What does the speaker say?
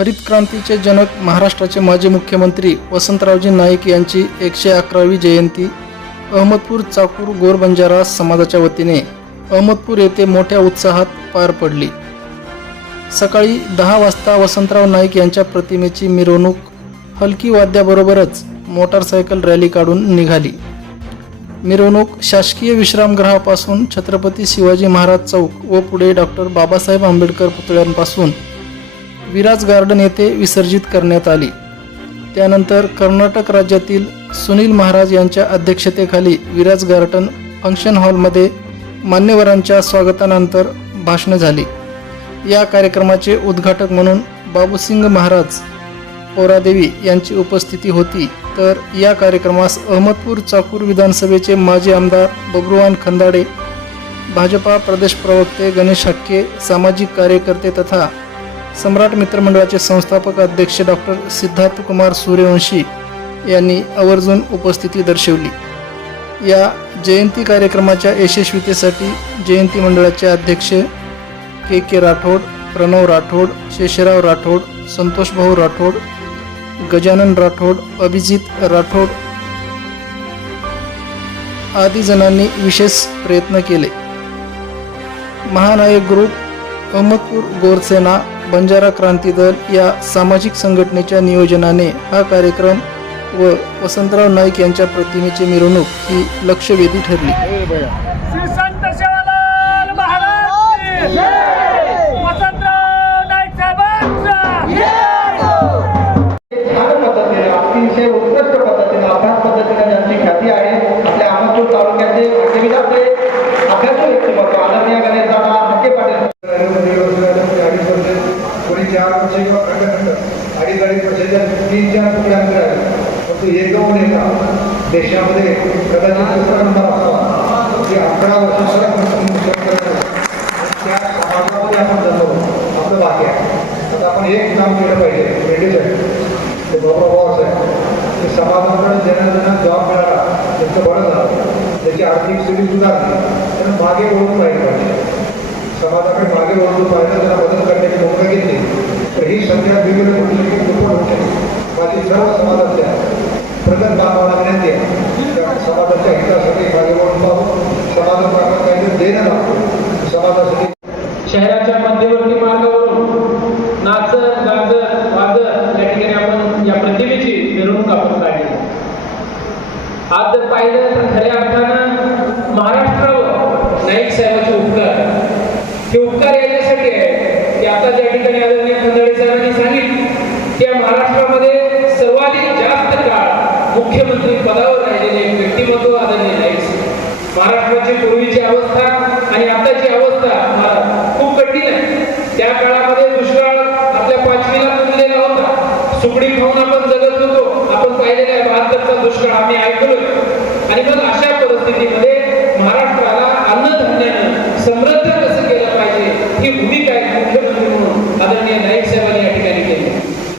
हरित क्रांतीचे जनक महाराष्ट्राचे माजी मुख्यमंत्री वसंतरावजी नाईक यांची एकशे अकरावी जयंती अहमदपूर चाकूर गोरबंजारा समाजाच्या वतीने अहमदपूर येथे मोठ्या उत्साहात पार पडली. सकाळी दहा वाजता वसंतराव नाईक यांच्या प्रतिमेची मिरवणूक हलकी वाद्याबरोबरच मोटारसायकल रॅली काढून निघाली. मिरवणूक शासकीय विश्रामगृहापासून छत्रपती शिवाजी महाराज चौक व पुढे डॉक्टर बाबासाहेब आंबेडकर पुतळ्यांपासून विराज गार्डन येथे विसर्जित करण्यात आली. त्यानंतर कर्नाटक राज्यातील सुनील महाराज यांच्या अध्यक्षतेखाली विराज गार्डन फंक्शन हॉलमध्ये मान्यवरांच्या स्वागतानंतर भाषणं झाली. या कार्यक्रमाचे उद्घाटक म्हणून बाबूसिंग महाराज पोरादेवी यांची उपस्थिती होती. तर या कार्यक्रमास अहमदपूर चाकूर विधानसभेचे माजी आमदार बबरुवान खंदाडे भाजपा प्रदेश प्रवक्ते गणेश हक्के सामाजिक कार्यकर्ते तथा सम्राट मित्रमंडळाचे संस्थापक अध्यक्ष डॉक्टर सिद्धार्थ कुमार सूर्यवंशी यांनी आवर्जून उपस्थिती दर्शवली. या जयंती कार्यक्रमाच्या यशस्वीतेसाठी जयंती मंडळाचे अध्यक्ष के के राठोड प्रणव राठोड शेषराव राठोड संतोषभाऊ राठोड गजानन राठोड अभिजित राठोड आदी जणांनी विशेष प्रयत्न केले. महानायक ग्रुप अहमदपूर गोरसेना बंजारा क्रांती दल या सामाजिक संघटनेच्या नियोजनाने हा कार्यक्रम व वसंतराव नाईक यांच्या प्रतिमेची मिरवणूक ही लक्षवेधी ठरली. एका देशामध्ये कदाचित दुसरा एक काम जॉब मिळाला आर्थिक स्थिती सुधारली त्यांना मागे वळून पाहिजे पाहिजे ही। संख्या वेगवेगळ्या गोष्टी होते सर्व समाजातल्या शहराच्या मध्यवर्ती मार्गावरून नाचत गाजत वाजत या ठिकाणी आपण या प्रतिमेची मिरवणूक आपण काढली. आज जर पाहिलं तर खऱ्या अर्थानं महाराष्ट्रावर नाईक साहेबाचे उपकार. हे उपकार याच्यासाठी आहे की आता ज्या ठिकाणी आदरणीय खंदाडे साहेबांनी सांगितलं की या महाराष्ट्रामध्ये सर्वाधिक जास्त काळ मुख्यमंत्री पदावर राहिलेले व्यक्तिमत्व आदरणीय नाईक महाराष्ट्राची पूर्वीची अवस्था होता खाऊन आपण जगत होतो. आपण पाहिलेला आहे बहात्तरचा दुष्काळ आम्ही ऐकलोय. आणि मग अशा परिस्थितीमध्ये महाराष्ट्राला